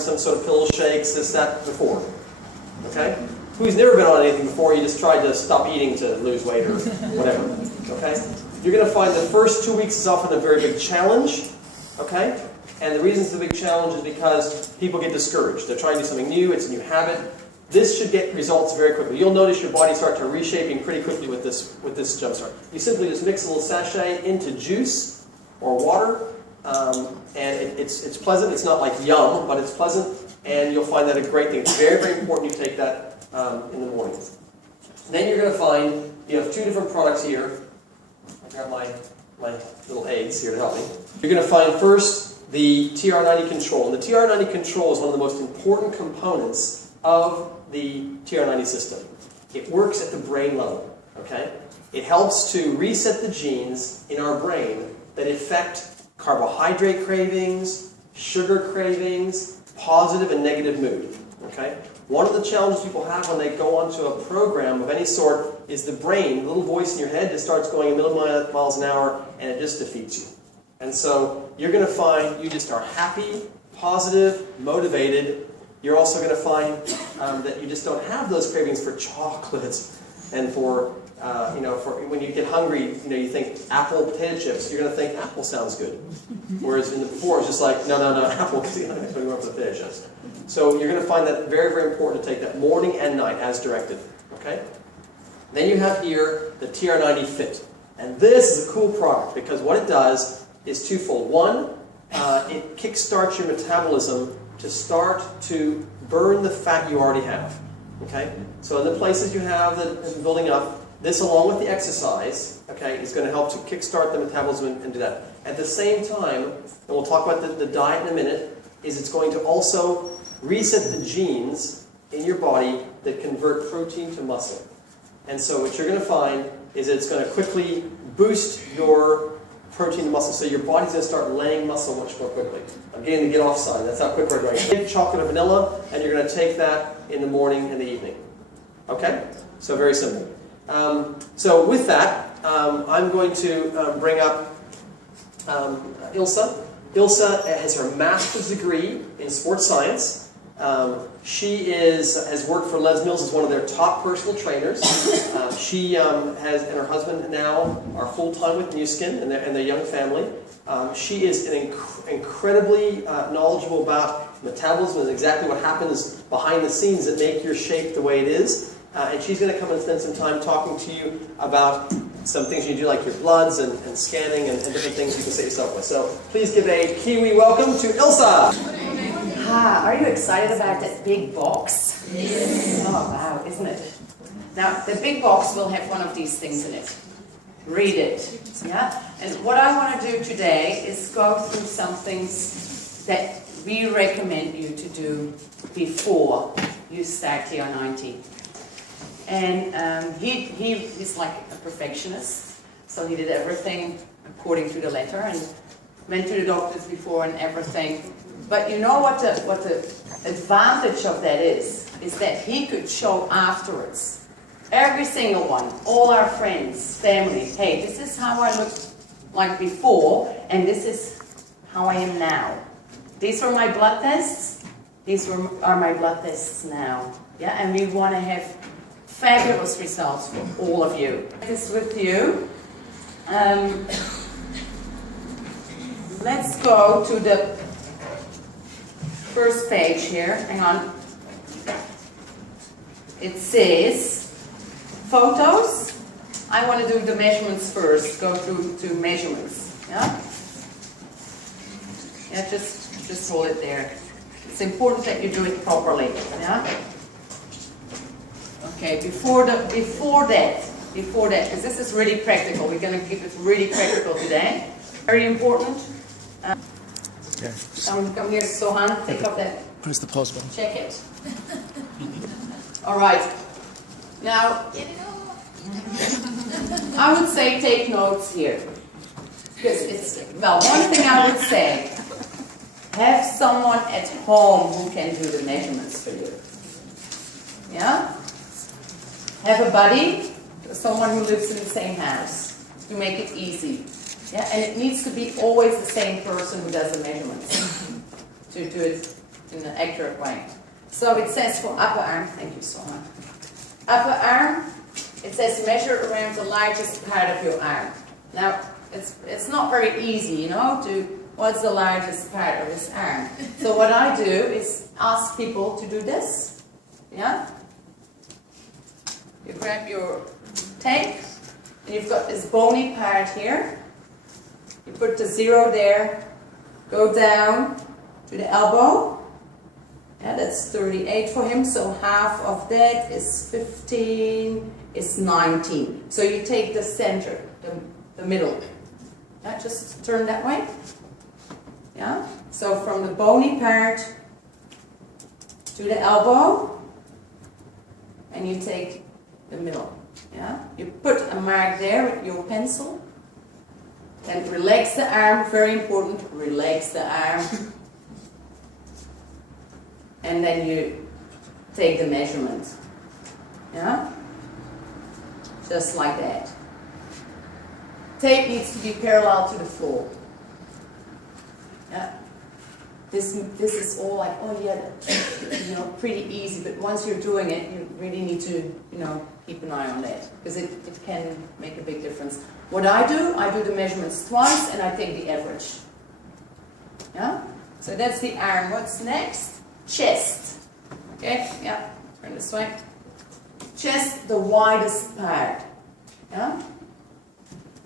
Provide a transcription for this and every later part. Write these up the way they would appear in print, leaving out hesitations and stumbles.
some sort of pill shakes, this, that, before. Okay? Who's never been on anything before, you just tried to stop eating to lose weight or whatever. Okay? You're going to find the first 2 weeks is often a very big challenge. Okay? And the reason it's a big challenge is because people get discouraged. They're trying to do something new, it's a new habit. This should get results very quickly. You'll notice your body start to reshaping pretty quickly with this jumpstart. You simply just mix a little sachet into juice or water, and it's pleasant. It's not like yum, but it's pleasant, and you'll find that a great thing. It's very, very important you take that in the morning. Then you're going to find you have two different products here. I've got my little aids here to help me. You're going to find first the TR90 control. And the TR90 control is one of the most important components of the TR90 system. It works at the brain level. Okay? It helps to reset the genes in our brain that affect carbohydrate cravings, sugar cravings, positive and negative mood. Okay? One of the challenges people have when they go onto a program of any sort is the brain, the little voice in your head just starts going a million miles an hour and it just defeats you. And so you're going to find you just are happy, positive, motivated. You're also going to find that you just don't have those cravings for chocolates and for when you get hungry, you think apple potato chips. You're going to think apple sounds good, whereas in the before it's just like no apple because you're going to go for potato chips. So you're going to find that very, very important to take that morning and night as directed. Okay. Then you have here the TR90 Fit, and this is a cool product because what it does is twofold. One, it kickstarts your metabolism to start to burn the fat you already have. Okay? So in the places you have that is building up, this along with the exercise, okay, is going to help to kickstart the metabolism and do that. At the same time, and we'll talk about the diet in a minute, is it's going to also reset the genes in your body that convert protein to muscle. And so what you're going to find is it's going to quickly boost your protein to muscle. So your body's going to start laying muscle much more quickly. I'm getting the get off sign. That's how quick we're going. Take chocolate or vanilla, and you're going to take that in the morning and the evening. Okay? So very simple. So with that, I'm going to bring up Ilse. Ilse has her master's degree in sports science. She has worked for Les Mills as one of their top personal trainers. She and her husband now are full-time with New Skin and their young family. She is incredibly knowledgeable about metabolism and exactly what happens behind the scenes that make your shape the way it is. And she's going to come and spend some time talking to you about some things you do, like your bloods and scanning and different things you can set yourself with. So please give a Kiwi welcome to Ilse. Ah, are you excited about that big box? Yes. Oh, wow, isn't it? Now, the big box will have one of these things in it. Read it. Yeah? And what I want to do today is go through some things that we recommend you to do before you start TR90. And he's like a perfectionist, so he did everything according to the letter and went to the doctors before and everything. But you know what the advantage of that is that he could show afterwards, every single one, all our friends, family, hey, this is how I looked like before, and this is how I am now. These are my blood tests, these are my blood tests now. Yeah, and we want to have fabulous results for all of you. This with you. Let's go to the first page here. Hang on. It says photos. I want to do the measurements first. Go through to measurements. Yeah. Yeah. Just hold it there. It's important that you do it properly. Yeah. Okay. Before that, because this is really practical. We're going to keep it really practical today. Very important. Yeah. Come here, Sohan, take off that. Press the pause button. Check it. All right. Now, I would say take notes here. Because one thing I would say, have someone at home who can do the measurements for you. Yeah? Have a buddy, someone who lives in the same house to make it easy. Yeah, and it needs to be always the same person who does the measurements to do it in an accurate way. So it says for upper arm, thank you, Sohan. Upper arm, it says measure around the largest part of your arm. Now, it's not very easy, you know, to what's the largest part of his arm. So what I do is ask people to do this. Yeah? You grab your tape, and you've got this bony part here. You put the 0 there, go down to the elbow. Yeah, that's 38 for him, so half of that is 15, is 19. So you take the center, the middle. Yeah, just turn that way. Yeah, so from the bony part to the elbow, and you take the middle. Yeah, you put a mark there with your pencil. Then relax the arm, very important, relax the arm. And then you take the measurement. Yeah? Just like that. Tape needs to be parallel to the floor. Yeah? This is all like, oh yeah, you know, pretty easy, but once you're doing it, you really need to, you know, keep an eye on that, because it can make a big difference. What I do the measurements twice, and I take the average. Yeah? So that's the arm. What's next? Chest. Okay, yeah, turn this way. Chest, the widest part. Yeah?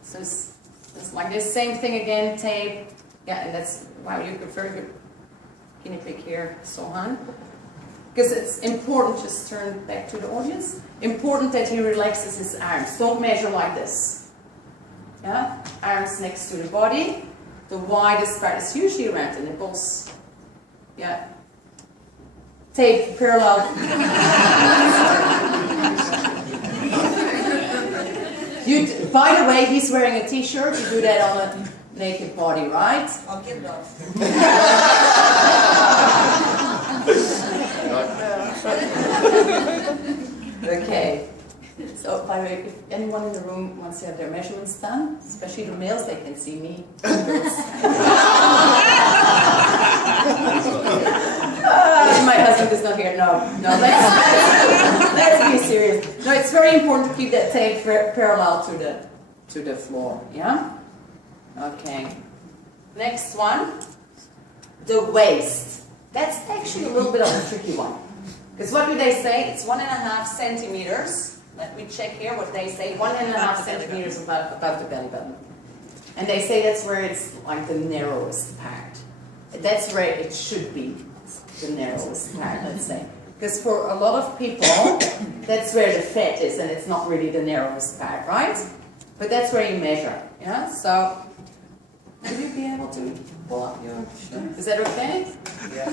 So it's like this, same thing again, tape. Yeah, and that's, wow, you're very good guinea pig here, Sohan. Because it's important, just turn back to the audience, important that he relaxes his arms. Don't measure like this. Yeah? Arms next to the body. The widest part is usually around the nipples. Yeah. Tape parallel. By the way, he's wearing a t-shirt. You do that on a naked body, right? I'll give it off. Okay. So, by the way, if anyone in the room wants to have their measurements done, especially the males, they can see me. My husband is not here. No, let's be serious. No, it's very important to keep that tape parallel to the floor. Yeah. Okay. Next one, the waist. That's actually a little bit of a tricky one, because what do they say? It's 1.5 centimeters. Let me check here what they say. 1.5 centimeters above the belly button, and they say that's where it's like the narrowest part. That's where it should be. The narrowest part, let's say. Because for a lot of people, that's where the fat is, and it's not really the narrowest part, right? But that's where you measure, yeah? So, will you be able to pull up your shirt? Is that okay? Yeah.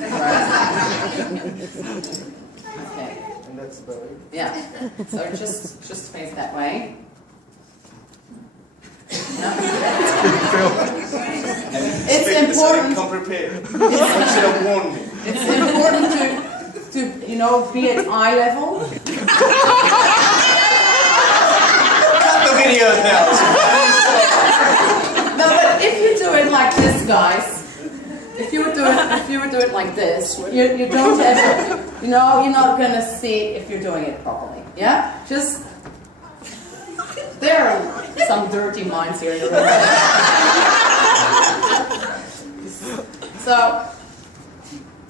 Okay. And that's the belly. Yeah. So just face that way. Yeah. It's important. Come prepared. You should have warned me. It's important to you know, be at eye level. Cut the videos now. No, but if you do it like this, guys, if you would do it like this, you don't have to, you know, you're not gonna see if you're doing it properly. Yeah, just there are some dirty minds here in the room. So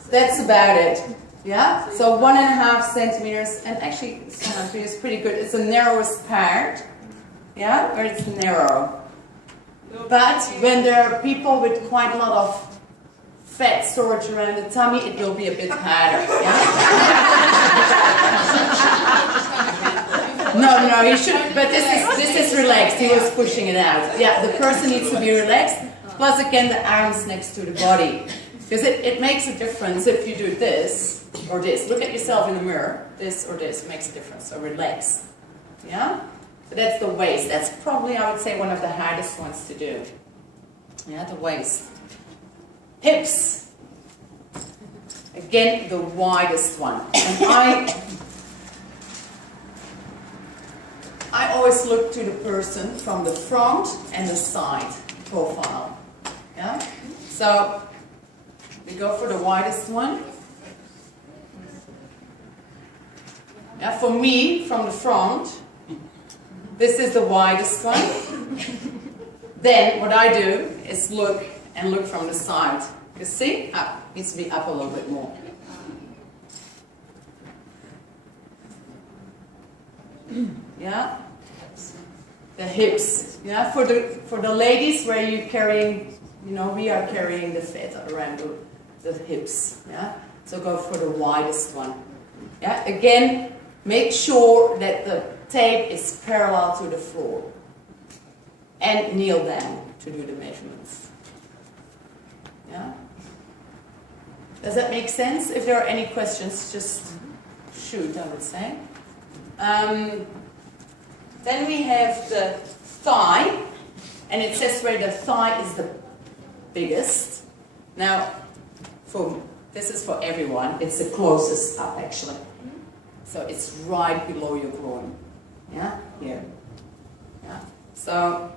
that's about it. Yeah? So 1.5 centimeters, and actually it's pretty good. It's the narrowest part. Yeah? Where it's narrow. But when there are people with quite a lot of fat storage around the tummy, it will be a bit harder. Yeah? No, you should, but this is relaxed. He was pushing it out. Yeah, the person needs to be relaxed. Plus again, the arms next to the body. Because it makes a difference if you do this or this. Look at yourself in the mirror. This or this makes a difference. So relax. Yeah? So that's the waist. That's probably, I would say, one of the hardest ones to do. Yeah, the waist. Hips. Again, the widest one. And I always look to the person from the front and the side profile. Yeah? So we go for the widest one. Yeah, for me, from the front, this is the widest one. Then what I do is look from the side. You see? Up. Needs to be up a little bit more. Yeah. The hips. Yeah. For the ladies, where you carrying, we are carrying the fat around the hips. Yeah. So go for the widest one. Yeah. Again, make sure that the tape is parallel to the floor. And kneel down to do the measurements. Yeah. Does that make sense? If there are any questions, just shoot, I would say. Then we have the thigh, and it says where the thigh is the biggest. Now, this is for everyone. It's the closest up, actually. So it's right below your groin. Yeah, here. Yeah. So,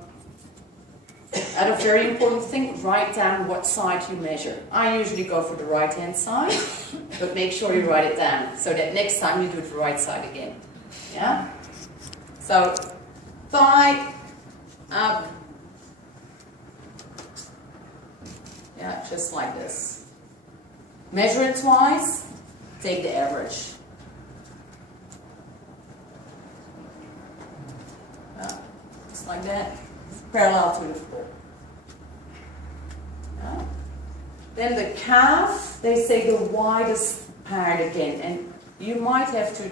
a very important thing, write down what side you measure. I usually go for the right-hand side, but make sure you write it down so that next time you do it the right side again. Yeah? So, thigh up. Yeah, just like this. Measure it twice, take the average. Yeah, just like that. Parallel to the floor. Yeah. Then the calf, they say the widest part again, and you might have to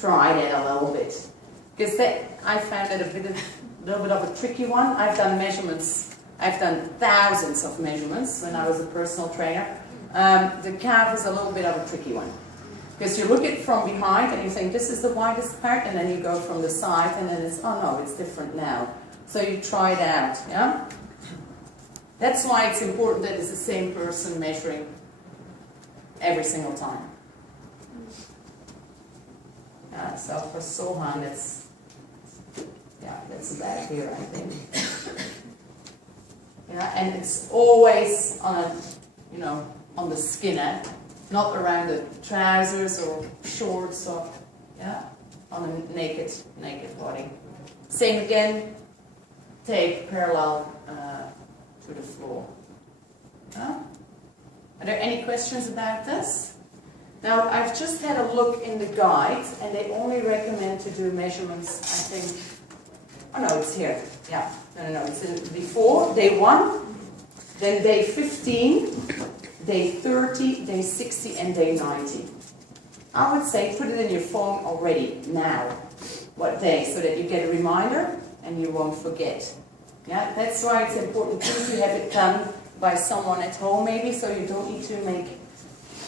try that a little bit, because I found it a little bit of a tricky one. I've done measurements. I've done thousands of measurements when I was a personal trainer. The calf is a little bit of a tricky one, because you look at it from behind and you think this is the widest part, and then you go from the side and then it's, oh no, it's different now. So you try it out, yeah? That's why it's important that it's the same person measuring every single time. Yeah, so for Sohan, that's about here, I think. Yeah, and it's always on on the skin, not around the trousers or shorts or, on a naked body. Same again. Tape parallel to the floor. Are there any questions about this? Now, I've just had a look in the guide, and they only recommend to do measurements, I think, oh no, it's here. Yeah, no, it's before, day 1, then day 15, day 30, day 60, and day 90. I would say put it in your phone already, now, what day, so that you get a reminder, and you won't forget. Yeah, that's why it's important to have it done by someone at home maybe, so you don't need to make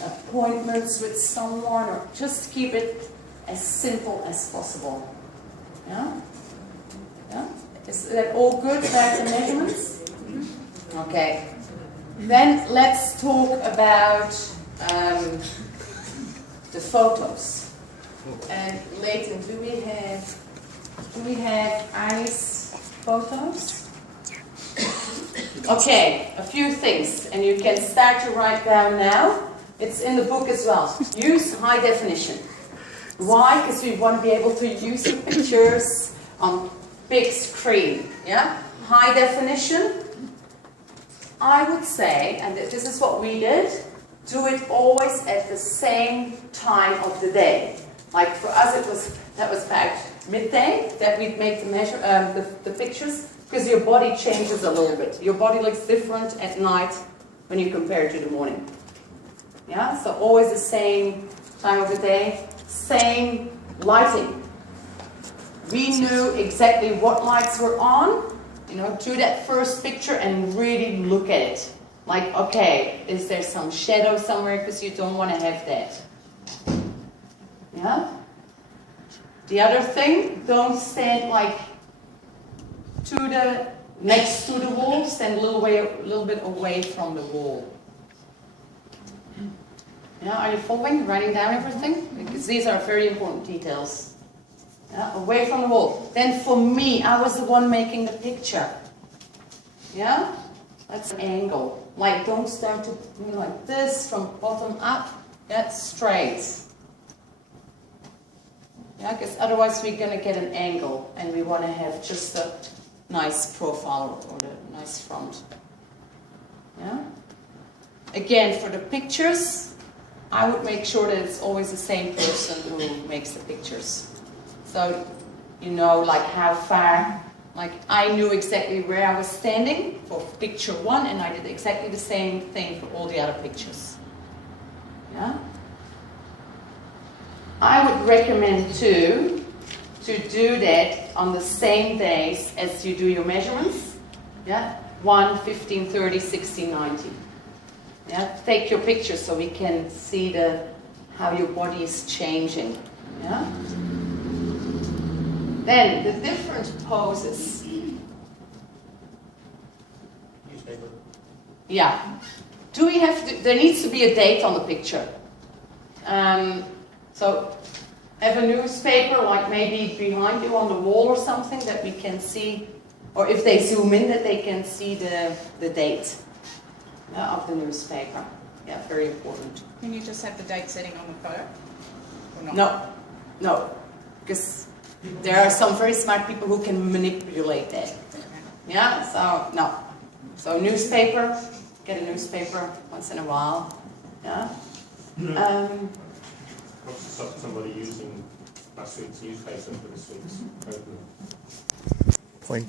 appointments with someone, or just keep it as simple as possible. Yeah? Yeah? Is that all good about the measurements? Okay. Then let's talk about the photos. And Leighton, do we have Ali's photos? Okay, a few things, and you can start to write down now. It's in the book as well. Use high definition. Why? Because we want to be able to use the pictures on big screen. Yeah? High definition. I would say, and this is what we did, do it always at the same time of the day. Like for us, that was about midday that we'd make the pictures, because your body changes a little bit. Your body looks different at night when you compare it to the morning. Yeah, so always the same time of the day, same lighting. We knew exactly what lights were on, do that first picture and really look at it. Like, okay, is there some shadow somewhere, because you don't want to have that. Yeah? The other thing, don't stand like next to the wall, stand a little bit away from the wall. Yeah, are you following? Writing down everything? Because these are very important details. Yeah, away from the wall. Then for me, I was the one making the picture. Yeah? That's an angle. Like, don't start to like this from bottom up. That's straight. Yeah, because otherwise we're going to get an angle, and we want to have just a nice profile or the nice front. Yeah. Again, for the pictures, I would make sure that it's always the same person who makes the pictures. So, you know, like how far, like I knew exactly where I was standing for picture 1, and I did exactly the same thing for all the other pictures. Yeah. I would recommend too to do that on the same days as you do your measurements. Yeah, 1, 15, 30, 60, 90. Yeah, take your pictures so we can see how your body is changing. Yeah. Then the different poses. Newspaper. Yeah. Do we have to? There needs to be a date on the picture. So have a newspaper, like maybe behind you on the wall or something, that we can see, or if they zoom in, that they can see the date of the newspaper. Yeah, very important. Can you just have the date setting on the photo? Or not? No, no, because there are some very smart people who can manipulate that. Yeah, so no. So newspaper, get a newspaper once in a while. Yeah. What's to stop somebody using last week's newspaper for this week's opening? Point.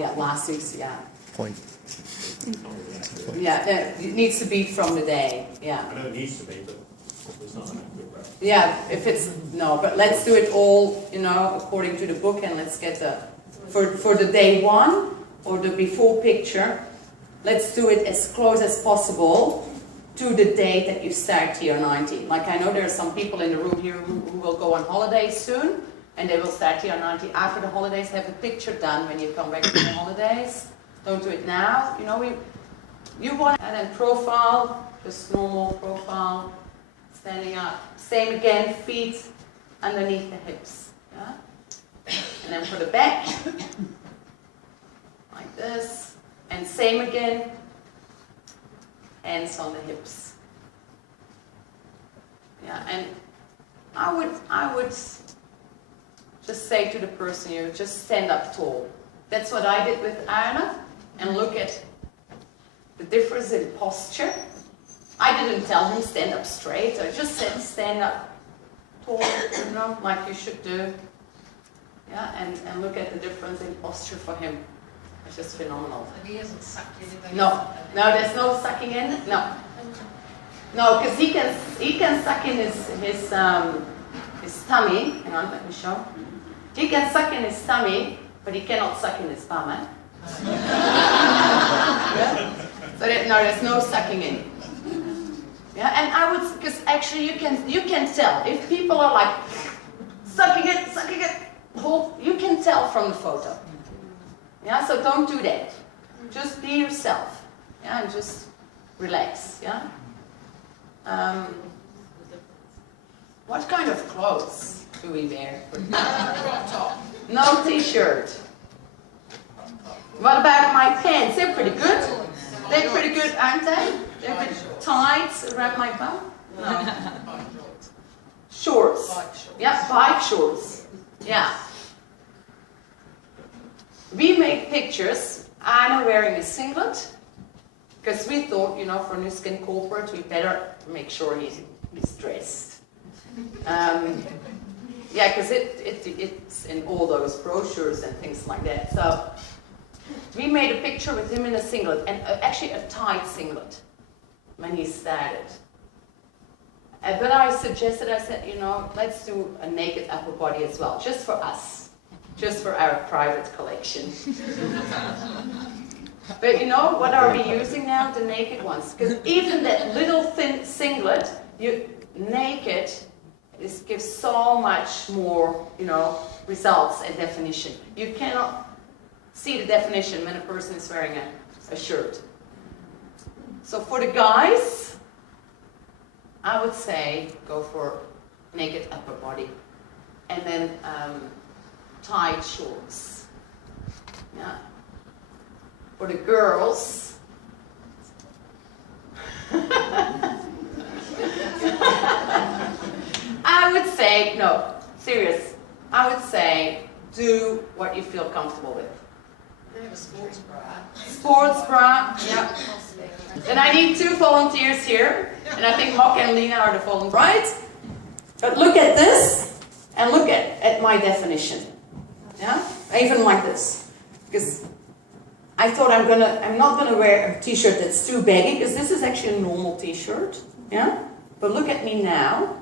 Yeah, last week's, yeah. Point. Yeah, it needs to be from the day, yeah. I know it needs to be, but it's not an accurate reference. Yeah, if it's, no, but let's do it all, you know, according to the book, and let's get for the day 1 or the before picture, let's do it as close as possible to the date that you start TR90. Like I know there are some people in the room here who will go on holiday soon, and they will start TR90 after the holidays. Have a picture done when you come back from the holidays. Don't do it now. You know, you want, and then profile, just normal profile, standing up. Same again, feet underneath the hips. Yeah? And then for the back, like this, and same again. Hands on the hips. Yeah, and I would just say to the person, you just stand up tall. That's what I did with Arne, and look at the difference in posture. I didn't tell him stand up straight. I just said stand up tall, you know, like you should do. Yeah, and look at the difference in posture for him. It's just phenomenal. He hasn't sucked anything. No, there's no sucking in. No, because he can suck in his tummy. Hang on, let me show. He can suck in his tummy, but he cannot suck in his bum. Eh? Yeah? So there's no sucking in. Yeah, and I would, because actually you can tell if people are like sucking it, you can tell from the photo. Yeah, so don't do that. Just be yourself. Yeah, and just relax. Yeah. What kind of clothes do we wear? Crop top. No t-shirt. What about my pants? They're pretty good. They're pretty good, aren't they? They're a bit tight around my bum. No. Shorts. Yeah, bike shorts. Yeah. We make pictures. I'm wearing a singlet because we thought, you know, for New Skin Corporate, we better make sure he's dressed. Yeah, because it's in all those brochures and things like that. So we made a picture with him in a singlet, and actually a tight singlet when he started. But I suggested, I said, you know, let's do a naked upper body as well, just for us, just for our private collection. But you know, what are we using now? The naked ones. Because even that little thin singlet, naked, gives so much more, you know, results and definition. You cannot see the definition when a person is wearing a shirt. So for the guys, I would say go for naked upper body, and then tight shorts. Yeah. For the girls, I would say no. Serious. I would say do what you feel comfortable with. I have a sports bra. Sports bra, yeah. Then I need 2 volunteers here, and I think Mock and Lena are the volunteers, right? But look at this, and look at my definition. Yeah, I even like this, because I thought I'm not gonna wear a t-shirt that's too baggy, because this is actually a normal t-shirt. Yeah, but look at me now,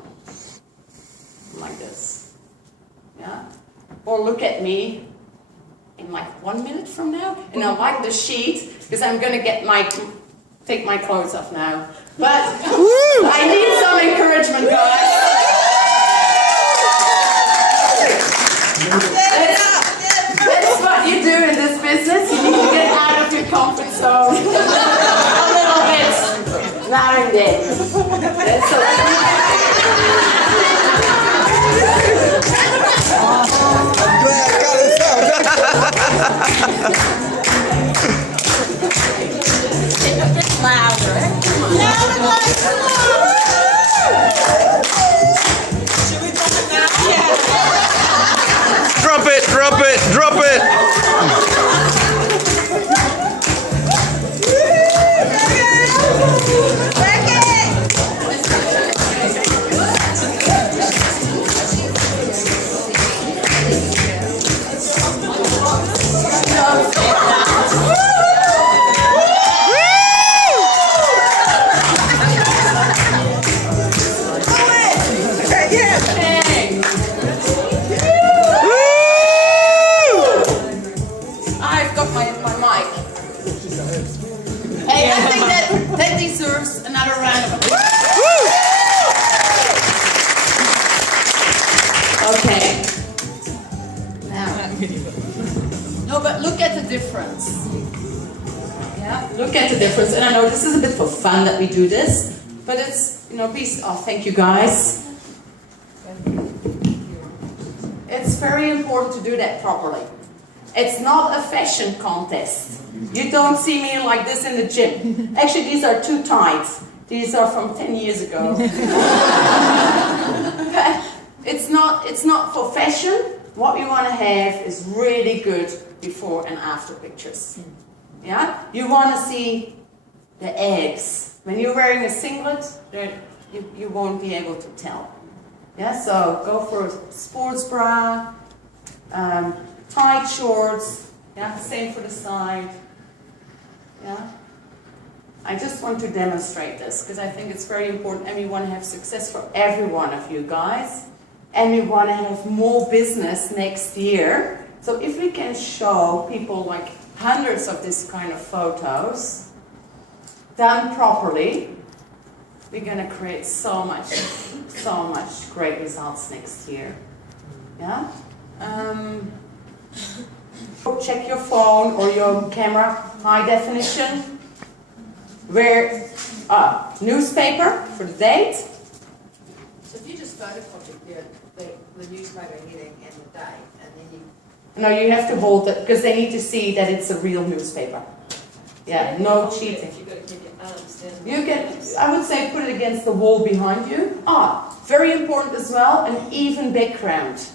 like this. Yeah, or look at me in like 1 minute from now, and I like the sheet because I'm gonna take my clothes off now. But I need some encouragement, guys. That's what you do in this business. You need to get out of your comfort zone a little bit now and then. That's Drop it, drop it, drop it! that deserves another round of applause. Okay. Now. No, but look at the difference. Yeah, look at the difference. And I know this is a bit for fun that we do this, but it's, you know, please, oh, thank you guys. It's very important to do that properly. It's not a fashion contest. You don't see me like this in the gym. Actually, these are too tight. These are from 10 years ago. It's not for fashion. What you want to have is really good before and after pictures. Yeah? You want to see the eggs. When you're wearing a singlet, you won't be able to tell. Yeah? So go for a sports bra, tight shorts. Yeah? Same for the side. Yeah? I just want to demonstrate this because I think it's very important, and we want to have success for every one of you guys, and we want to have more business next year. So if we can show people like hundreds of this kind of photos done properly, we're going to create so much great results next year. Yeah? Check your phone or your camera, high definition. Wear newspaper for the date. So if you just photocopy the newspaper heading and the date, and then you... No, you have to hold it, because they need to see that it's a real newspaper. Yeah, no cheating. You've got to keep it, I understand. You can, I would say, put it against the wall behind you. Very important as well, an even background.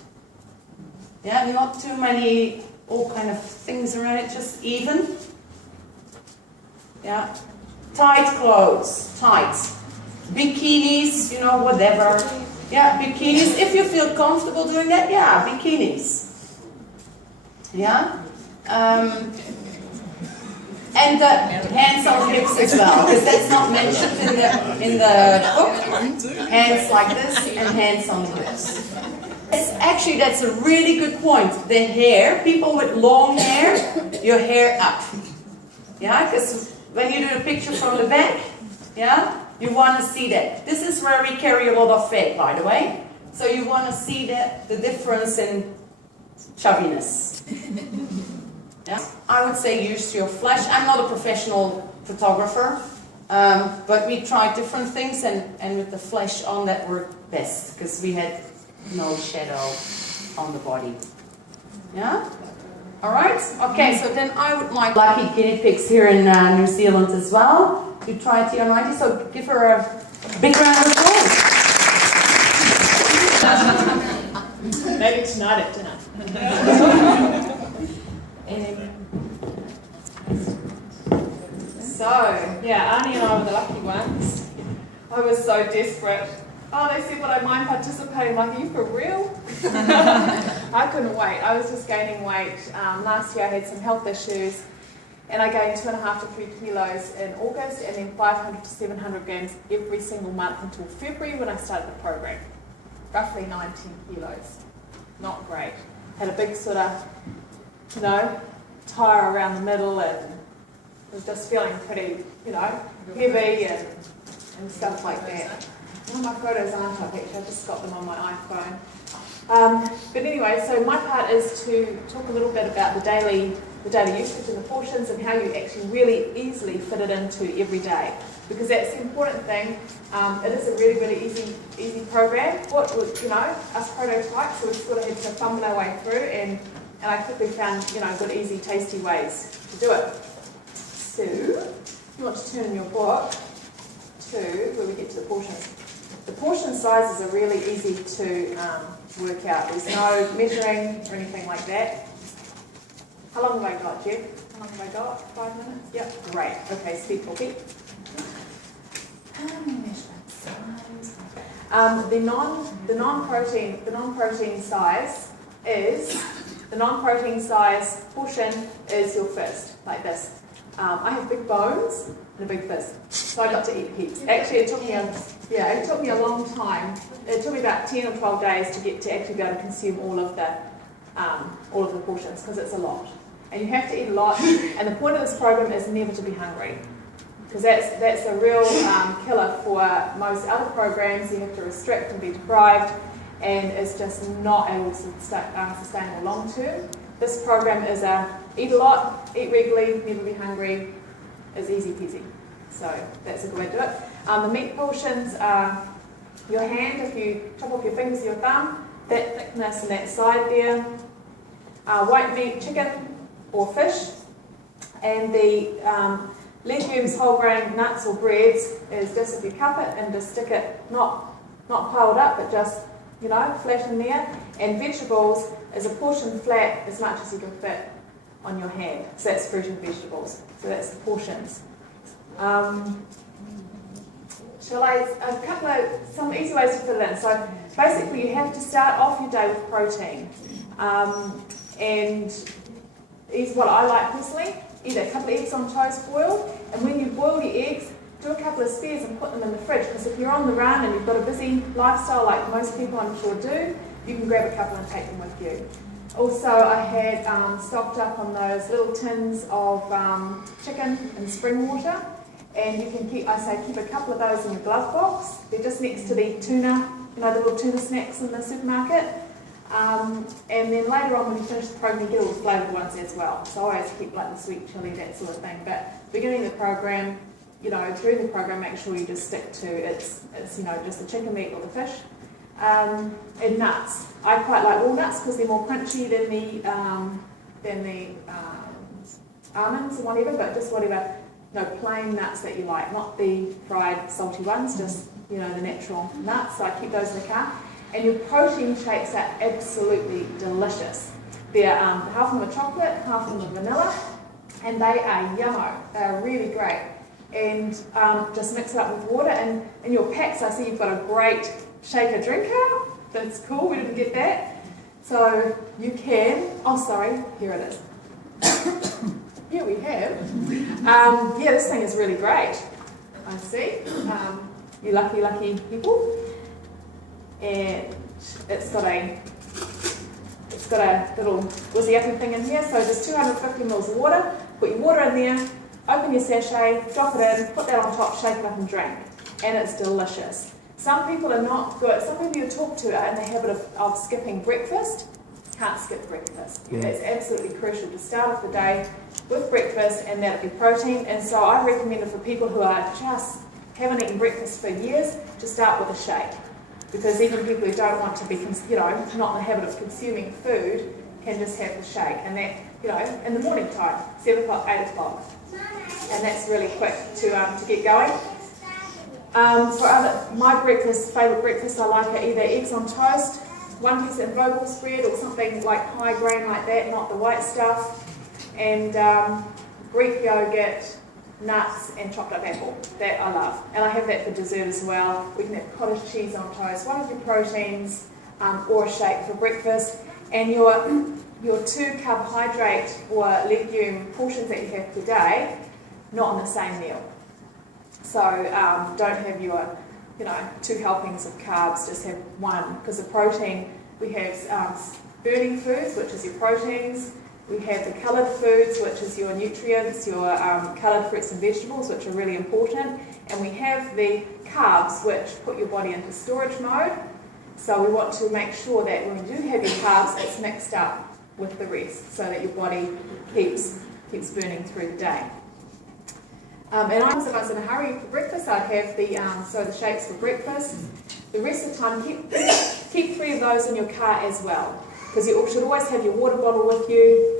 Yeah, not too many, all kind of things around it, just even. Yeah. Tight clothes, tight. Bikinis, you know, whatever. Yeah, bikinis. If you feel comfortable doing that, yeah, bikinis. Yeah. And the hands on hips as well, because that's not mentioned in the book. Hands like this and hands on hips. Actually, that's a really good point. The hair, people with long hair, your hair up. Yeah, because when you do the picture from the back, yeah, you want to see that. This is where we carry a lot of fat, by the way. So you want to see the difference in chubbiness. Yeah? I would say use your flash. I'm not a professional photographer, but we tried different things, and with the flash on, that worked best, because we had no shadow on the body. Yeah? Alright? Okay, so then I would like lucky guinea pigs here in New Zealand as well to try TR90, so give her a big round of applause. Maybe tonight at dinner. So, yeah, Arnie and I were the lucky ones. I was so desperate. Oh, they said, would I mind participating? Like, are you for real? I couldn't wait. I was just gaining weight. Last year I had some health issues, and I gained 2.5 to 3 kilos in August, and then 500 to 700 grams every single month until February when I started the program. Roughly 19 kilos. Not great. Had a big sort of, you know, tire around the middle, and was just feeling pretty, you know, heavy and stuff like that. One of my photos aren't up actually, I just got them on my iPhone. But anyway, so my part is to talk a little bit about the daily usage and the portions and how you actually really easily fit it into every day. Because that's the important thing. It is a really, really easy program. What was, you know, us prototypes, so we sort of had to fumble our way through, and I quickly found, you know, good, easy, tasty ways to do it. So, you want to turn in your book to where we get to the portions. The portion sizes are really easy to work out. There's no measuring or anything like that. How long have I got, Jeff? How long have I got? 5 minutes? Yep, great. Okay, speed talkie. The non-protein size portion is your fist, like this. I have big bones and a big fist, so I got to eat heaps. Actually, it took me a long time. It took me about 10 or 12 days to actually be able to consume all of the portions, because it's a lot, and you have to eat a lot. And the point of this program is never to be hungry, because that's a real killer for most other programs. You have to restrict and be deprived, and it's just not at all sustainable long term. This program is eat a lot, eat regularly, never be hungry, is easy peasy. So that's a good way to do it. The meat portions are your hand, if you chop off your fingers to your thumb, that thickness and that side there. White meat, chicken or fish. And the legumes, whole grain, nuts or breads is just if you cup it and just stick it, not piled up, but just, you know, flat in there. And vegetables is a portion flat as much as you can fit on your hand. So that's fruit and vegetables. So that's the portions. Some easy ways to fit it in. So basically you have to start off your day with protein. And is what I like personally. Eat a couple of eggs on toast boiled, and when you boil the eggs, do a couple of spares and put them in the fridge, because if you're on the run and you've got a busy lifestyle like most people I'm sure do, you can grab a couple and take them with you. Also, I had stocked up on those little tins of chicken and spring water, and you can keep a couple of those in your glove box. They're just next to the tuna, you know, the little tuna snacks in the supermarket. And then later on when you finish the program, you get all the flavoured ones as well. So I always keep like the sweet chilli, that sort of thing. But beginning of the program, you know, during the program, make sure you just stick to it's you know, just the chicken meat or the fish. And nuts. I quite like walnuts because they're more crunchy than the almonds or whatever, but just whatever, you know, plain nuts that you like, not the fried salty ones, just, you know, the natural nuts. So I keep those in the car. And your protein shakes are absolutely delicious. They're half of them are chocolate, half of them are vanilla, and they are yummo. They're really great. And just mix it up with water. And in your packs, I see you've got a great shaker drinker. That's cool, we didn't get that. So you can, oh sorry, here it is. Here we have. Yeah, this thing is really great. I see. You lucky people. And it's got a little wizzy-uppy thing in here, so just 250 ml of water. Put your water in there, open your sachet, drop it in, put that on top, shake it up and drink. And it's delicious. Some people are not good. Some people you talk to are in the habit of skipping breakfast. Can't skip breakfast. It's absolutely crucial to start off the day with breakfast, and that'll be protein. And so I recommend it for people who are just haven't eaten breakfast for years to start with a shake. Because even people who don't want to be, you know, not in the habit of consuming food, can just have the shake. And that, you know, in the morning time, 7 o'clock, 8 o'clock. And that's really quick to get going. For my favourite breakfast I like are either eggs on toast 1 teaspoon Vogel spread or something like high grain like that, not the white stuff, and Greek yogurt, nuts, and chopped up apple. That I love. And I have that for dessert as well. We can have cottage cheese on toast, one of your proteins, or a shake for breakfast. And your 2 carbohydrate or legume portions that you have per day, not in the same meal. So don't have your 2 helpings of carbs, just have 1. Because the protein, we have burning foods, which is your proteins. We have the coloured foods, which is your nutrients, your coloured fruits and vegetables, which are really important. And we have the carbs, which put your body into storage mode. So we want to make sure that when you do have your carbs, it's mixed up with the rest, so that your body keeps burning through the day. And if I was in a hurry for breakfast, I'd have the shakes for breakfast. The rest of the time, keep 3 of those in your car as well, because you should always have your water bottle with you.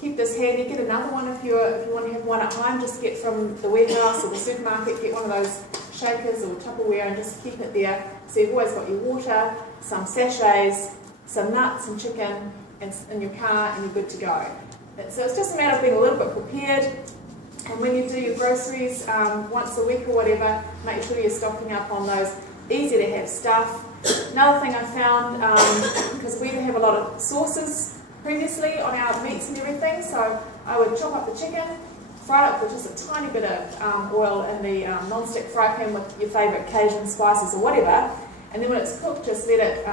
Keep this handy. Get another one if you want to have one at home. Just get from the warehouse or the supermarket. Get one of those shakers or Tupperware and just keep it there. So you've always got your water, some sachets, some nuts and chicken in your car, and you're good to go. So it's just a matter of being a little bit prepared. And when you do your groceries once a week or whatever, make sure you're stocking up on those easy to have stuff. Another thing I found, because we didn't have a lot of sauces previously on our meats and everything, so I would chop up the chicken, fry it up with just a tiny bit of oil in the non-stick fry pan with your favourite Cajun spices or whatever, and then when it's cooked, just let it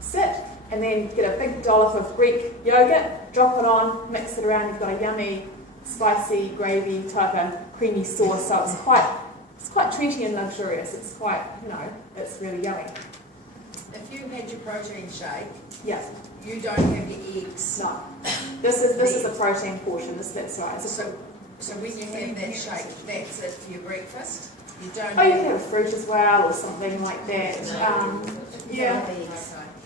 sit, and then get a big dollop of Greek yogurt, drop it on, mix it around. You've got a yummy, spicy, gravy type of creamy sauce. So it's quite treaty and luxurious. It's quite, it's really yummy. If you had your protein shake, Yeah. you don't have your eggs. No. This is the protein portion. That's right. So when you have that shake, that's it for your breakfast. You don't. Oh, you can have a fruit as well, or something like that. Yeah.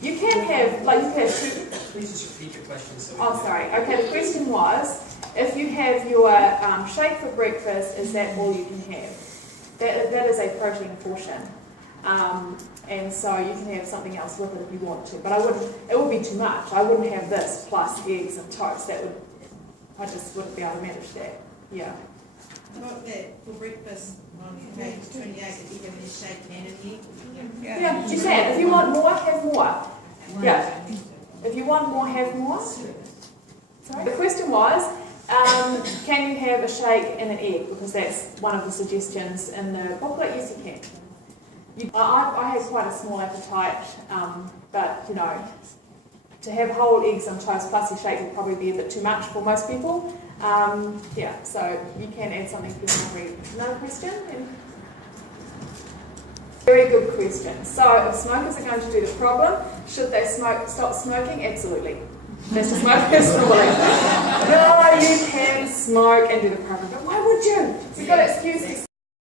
You can have, you can have 2. Please just repeat your question. Sorry. Okay, the question was, if you have your shake for breakfast, is that all you can have? That is a protein portion. And so you can have something else with it if you want to. But it would be too much. I wouldn't have this plus eggs and toast. I just wouldn't be able to manage that. Yeah. About that, for breakfast on page 28, if you have any shake and an egg. Yeah, you can. If you want more, have more. Yeah. If you want more, have more. Sorry? The question was, can you have a shake and an egg? Because that's one of the suggestions in the booklet. Yes, you can. I have quite a small appetite, but to have whole eggs on toast plus your shake will probably be a bit too much for most people. Yeah, so you can add something if you're hungry. Another question? Very good question. So if smokers are going to do the problem, should they stop smoking? Absolutely. That's just my personal belief. No, you can smoke and do the program, but why would you? You've got to excuse